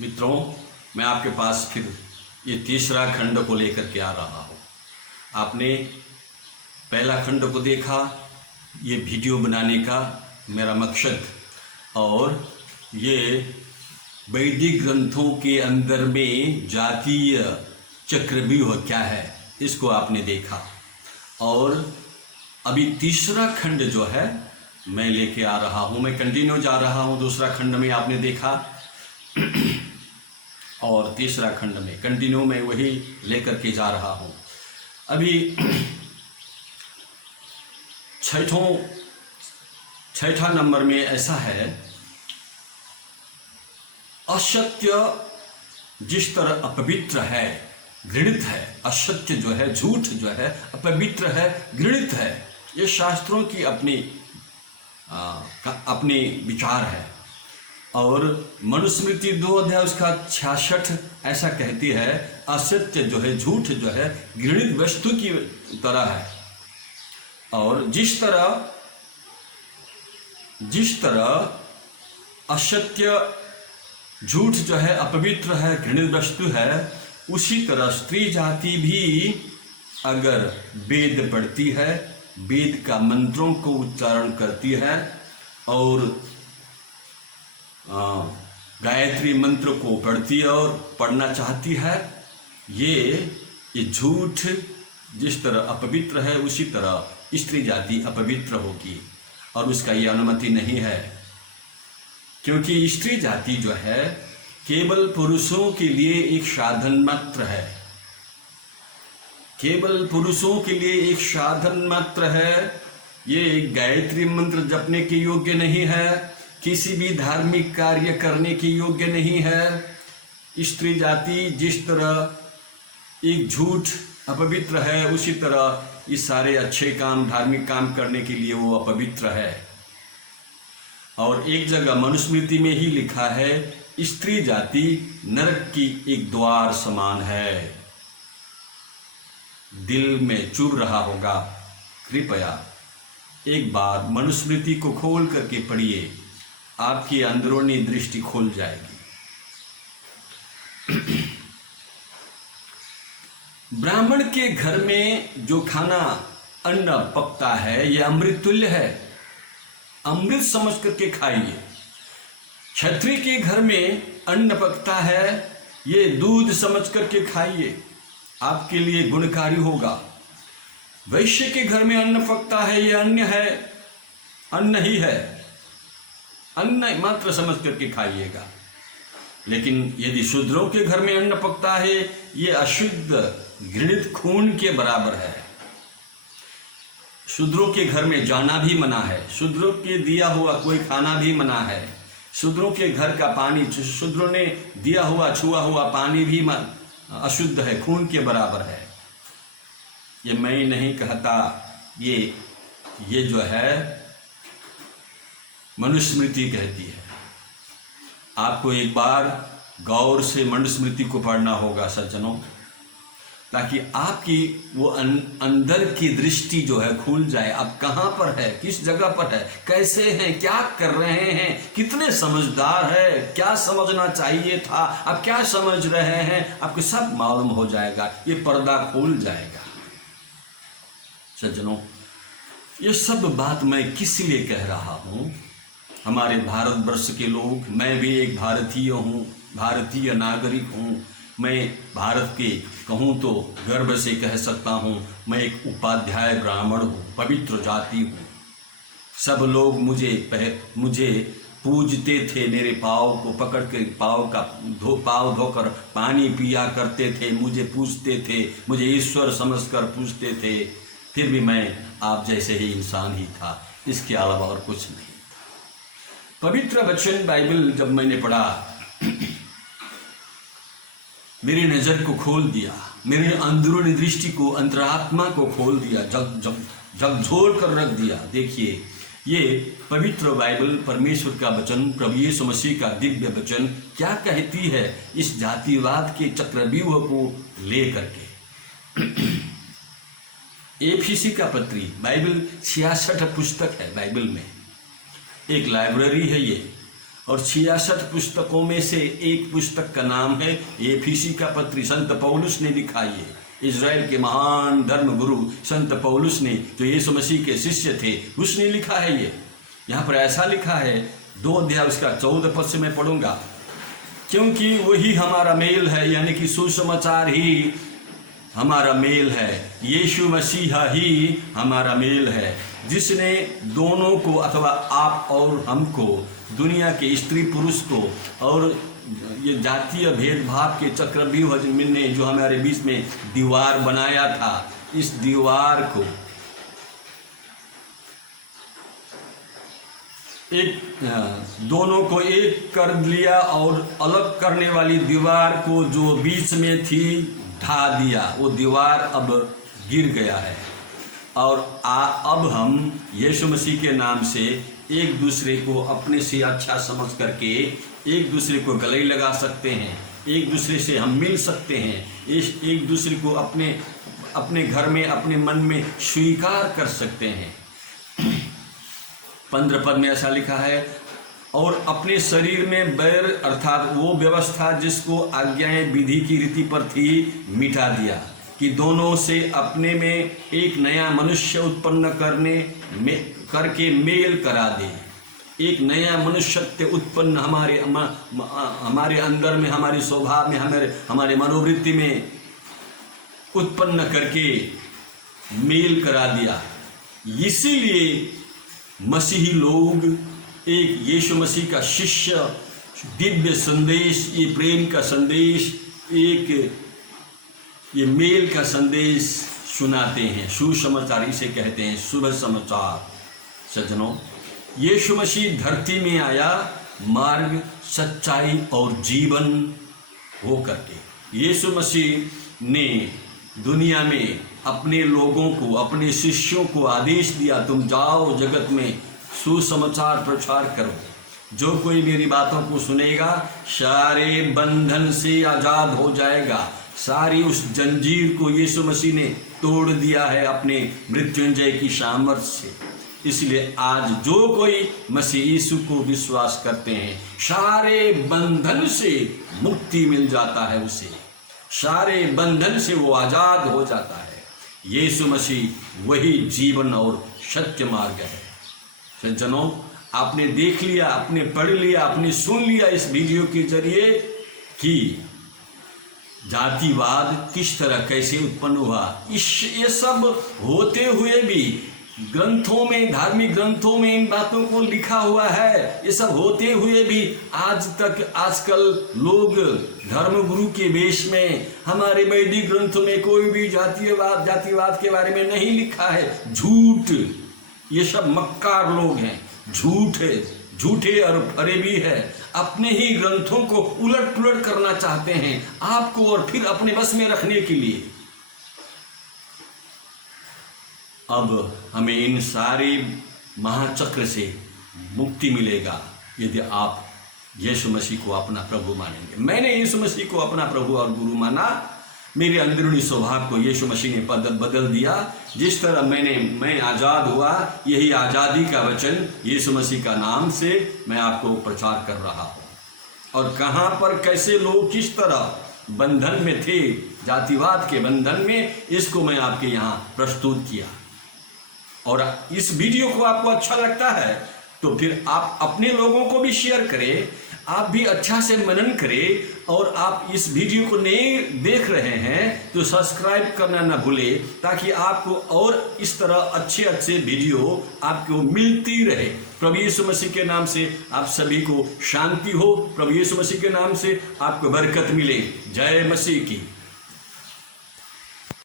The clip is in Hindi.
मित्रों, मैं आपके पास फिर ये तीसरा खंड को लेकर के आ रहा हूँ। आपने पहला खंड को देखा, ये वीडियो बनाने का मेरा मकसद, और ये वैदिक ग्रंथों के अंदर में जातीय चक्रव्यूह क्या है इसको आपने देखा। और अभी तीसरा खंड जो है मैं लेके आ रहा हूँ, मैं कंटिन्यू जा रहा हूँ। दूसरा खंड में आपने देखा और तीसरा खंड में कंटिन्यू मैं वही लेकर के जा रहा हूँ। अभी छठा नंबर में ऐसा है, असत्य जिस तरह अपवित्र है, घृणित है। असत्य जो है, झूठ जो है, अपवित्र है, घृणित है। ये शास्त्रों की अपनी विचार है। और मनुस्मृति 2 अध्याय उसका 66 ऐसा कहती है, असत्य जो है, झूठ जो है, घृणित वस्तु की तरह है। और जिस तरह असत्य झूठ जो है, अपवित्र है, घृणित वस्तु है, उसी तरह स्त्री जाति भी अगर वेद पढ़ती है, वेद का मंत्रों को उच्चारण करती है और गायत्री मंत्र को पढ़ती है और पढ़ना चाहती है, ये झूठ जिस तरह अपवित्र है उसी तरह स्त्री जाति अपवित्र होगी। और उसका ये अनुमति नहीं है, क्योंकि स्त्री जाति जो है केवल पुरुषों के लिए एक साधन मात्र है। केवल पुरुषों के लिए एक साधन मात्र है। ये गायत्री मंत्र जपने के योग्य नहीं है, किसी भी धार्मिक कार्य करने के योग्य नहीं है। स्त्री जाति जिस तरह एक झूठ अपवित्र है, उसी तरह ये सारे अच्छे काम, धार्मिक काम करने के लिए वो अपवित्र है। और एक जगह मनुस्मृति में ही लिखा है, स्त्री जाति नरक की एक द्वार समान है। दिल में चुभ रहा होगा, कृपया एक बार मनुस्मृति को खोल करके पढ़िए, आपकी अंदरूनी दृष्टि खुल जाएगी। ब्राह्मण के घर में जो खाना अन्न पकता है, यह अमृत तुल्य है, अमृत समझ करके खाइए। क्षत्रिय के घर में अन्न पकता है, ये दूध समझ करके खाइए, आपके लिए गुणकारी होगा। वैश्य के घर में अन्न पकता है, ये अन्न है, अन्न ही है, अन्न मात्र समझ करके खाइएगा। लेकिन यदि शूद्रों के घर में अन्न पकता है, ये अशुद्ध घृणित खून के बराबर है। शूद्रों के घर में जाना भी मना है, शूद्रों के दिया हुआ कोई खाना भी मना है। शूद्रों के घर का पानी, शूद्रों ने दिया हुआ छुआ हुआ पानी भी अशुद्ध है, खून के बराबर है। ये मैं नहीं कहता, ये जो है मनुस्मृति कहती है। आपको एक बार गौर से मनुस्मृति को पढ़ना होगा सज्जनों, ताकि आपकी वो अंदर की दृष्टि जो है खुल जाए। आप कहाँ पर है, किस जगह पर है, कैसे हैं, क्या कर रहे हैं, कितने समझदार है, क्या समझना चाहिए था, आप क्या समझ रहे हैं, आपको सब मालूम हो जाएगा। ये पर्दा खुल जाएगा। सज्जनों, ये सब बात मैं किस लिए कह रहा हूँ? हमारे भारतवर्ष के लोग, मैं भी एक भारतीय हूँ, भारतीय नागरिक हूँ। मैं भारत के कहूँ तो गर्व से कह सकता हूँ, मैं एक उपाध्याय ब्राह्मण हूँ, पवित्र जाति हूँ। सब लोग मुझे पूजते थे, मेरे पाँव को पकड़ के पाँव धोकर पानी पिया करते थे, मुझे पूजते थे, मुझे ईश्वर समझकर पूजते थे। फिर भी मैं आप जैसे ही इंसान ही था, इसके अलावा और कुछ नहीं। पवित्र वचन बाइबल जब मैंने पढ़ा, मेरी नज़र को खोल दिया, मेरी अंदरूनी दृष्टि को, अंतरात्मा को खोल दिया, झकझोर कर रख दिया। देखिए, ये पवित्र बाइबल, परमेश्वर का वचन, प्रभु यीशु मसीह का दिव्य वचन क्या कहती है इस जातिवाद के चक्रव्यूह को ले करके। एफीसी का पत्री, बाइबल 66 पुस्तक है बाइबल में, एक लाइब्रेरी है ये। और 66 पुस्तकों में से एक पुस्तक का नाम है एफिसी का पत्री। संत पौलुस ने लिखा, ये इजराइल के महान धर्म गुरु संत पौलुस ने, जो यीशु मसीह के शिष्य थे, उसने लिखा है। ये यहाँ पर ऐसा लिखा है, 2 अध्याय उसका 14 पद से मैं पढ़ूंगा। क्योंकि वही हमारा मेल है, यानी कि सुसमाचार ही हमारा मेल है, यीशु मसीह ही हमारा मेल है, जिसने दोनों को, अथवा आप और हमको, दुनिया के स्त्री पुरुष को और ये जातीय भेदभाव के चक्रव्यूह ने जो हमारे बीच में दीवार बनाया था, इस दीवार को दोनों को एक कर लिया और अलग करने वाली दीवार को जो बीच में थी ढा दिया। वो दीवार अब गिर गया है और अब हम यीशु मसीह के नाम से एक दूसरे को अपने से अच्छा समझ करके एक दूसरे को गले लगा सकते हैं, एक दूसरे से हम मिल सकते हैं, एक दूसरे को अपने घर में, अपने मन में स्वीकार कर सकते हैं। 15 पद में ऐसा लिखा है, और अपने शरीर में बैर अर्थात वो व्यवस्था जिसको आज्ञाएं विधि की रीति पर थी मिटा दिया, कि दोनों से अपने में एक नया मनुष्य उत्पन्न करके मेल करा दे। एक नया मनुष्यत्व उत्पन्न हमारे अंदर में, हमारे स्वभाव में, हमारे मनोवृत्ति में उत्पन्न करके मेल करा दिया। इसीलिए मसीही लोग एक यीशु मसीह का शिष्य, दिव्य संदेश, ये प्रेम का संदेश, एक ये मेल का संदेश सुनाते हैं। सुसमाचार इसे कहते हैं, शुभ समाचार। सज्जनों, यीशु मसीह धरती में आया मार्ग, सच्चाई और जीवन हो करके। यीशु मसीह ने दुनिया में अपने लोगों को, अपने शिष्यों को आदेश दिया, तुम जाओ जगत में सुसमाचार प्रचार करो। जो कोई मेरी बातों को सुनेगा सारे बंधन से आज़ाद हो जाएगा। सारी उस जंजीर को यीशु मसीह ने तोड़ दिया है अपने मृत्युंजय की सामर्थ्य से। इसलिए आज जो कोई मसीह यीशु को विश्वास करते हैं, सारे बंधन से मुक्ति मिल जाता है उसे, सारे बंधन से वो आज़ाद हो जाता है। यीशु मसीह वही जीवन और सत्य मार्ग है। सज्जनों, आपने देख लिया, आपने पढ़ लिया, आपने सुन लिया इस वीडियो के जरिए कि जातिवाद किस तरह कैसे उत्पन्न हुआ। ये सब होते हुए भी ग्रंथों में, धार्मिक ग्रंथों में इन बातों को लिखा हुआ है। ये सब होते हुए भी आज तक आजकल लोग धर्मगुरु के वेश में, हमारे वैदिक ग्रंथों में कोई भी जातिवाद के बारे में नहीं लिखा है। झूठ, ये सब मक्कार लोग हैं, झूठे और फरेबी है। अपने ही ग्रंथों को उलट पुलट करना चाहते हैं आपको और फिर अपने बस में रखने के लिए। अब हमें इन सारे महाचक्र से मुक्ति मिलेगा यदि आप यीशु मसीह को अपना प्रभु मानेंगे। मैंने यीशु मसीह को अपना प्रभु और गुरु माना। मेरे अंदरूनी स्वभाव को यीशु मसीह ने बदल दिया। जिस तरह मैं आज़ाद हुआ, यही आज़ादी का वचन यीशु मसीह का नाम से मैं आपको प्रचार कर रहा हूँ। और कहाँ पर कैसे लोग किस तरह बंधन में थे, जातिवाद के बंधन में, इसको मैं आपके यहाँ प्रस्तुत किया। और इस वीडियो को आपको अच्छा लगता है तो फिर आप अपने लोगों को भी शेयर करें, आप भी अच्छा से मनन करें। और आप इस वीडियो को नहीं देख रहे हैं तो सब्सक्राइब करना ना भूले, ताकि आपको और इस तरह अच्छे वीडियो आपको मिलती रहे। प्रभु यीशु मसीह के नाम से आप सभी को शांति हो। प्रभु यीशु मसीह के नाम से आपको बरकत मिले। जय मसीह की।